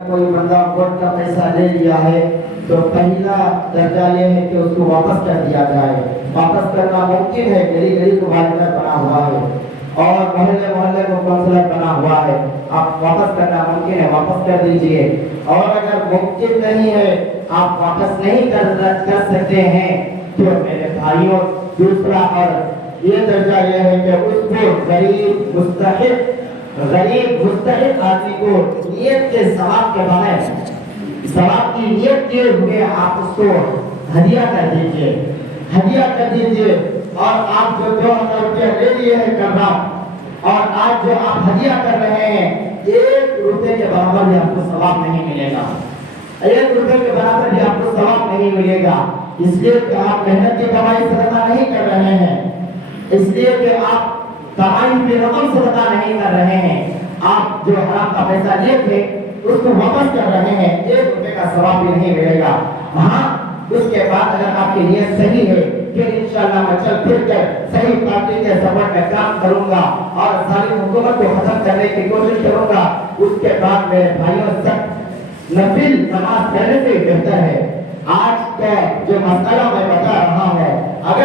کوئی بندہ ووٹ کا پیسہ لے لیا ہے تو پہلا درجہ یہ ہے کہ اس کو واپس کر دیا جائے۔ واپس کرنا ممکن ہے، گلی گلی کو مارکیٹ بنا ہوا ہے اور محلے محلے کو کونسلر بنا ہوا ہے، آپ واپس کرنا ممکن ہے، واپس کر دیجئے۔ اور اگر ممکن نہیں ہے، آپ واپس نہیں کر سکتے ہیں تو میرے بھائیوں دوسرا اور یہ درجہ یہ ہے کہ اس کو غریب مستحق آدمی کو نیت کے ثواب کے بغیر، ثواب کی نیت کیے ہوئے آپ اس کو ہدیہ کر دیجئے، ہدیہ کر دیجئے۔ اور آپ جو 2000 روپیہ لے لیے ہیں قرضہ، اور آج جو آپ ہدیہ کر رہے ہیں، 1 روپے کے برابر بھی آپ کو ثواب نہیں ملے گا، 1 روپے کے برابر بھی آپ کو ثواب نہیں ملے گا، اس لیے کہ آپ محنت کی کمائی صدقہ نہیں کر رہے ہیں، اس لیے کہ آپ کمائی پہ رقم صدقہ نہیں کر رہے ہیں، آپ جو حرام کا پیسہ لے کے اس کو واپس کر رہے ہیں، 1 روپے کا ثواب بھی نہیں ملے گا۔ ہاں، اس کے بعد اگر آپ کی نیت صحیح ہے کہ انشاءاللہ میں چل پھر کر صحیح پارٹی کے سپورٹ میں کام کروں گا اور ظالم حکومت کو ختم کرنے کی کوشش کروں گا، اس کے بعد میرے بھائیوں سب نفل نماز پڑھنے سے بہتر ہے۔ آج کا جو مسئلہ میں بتا رہا ہوں، اگر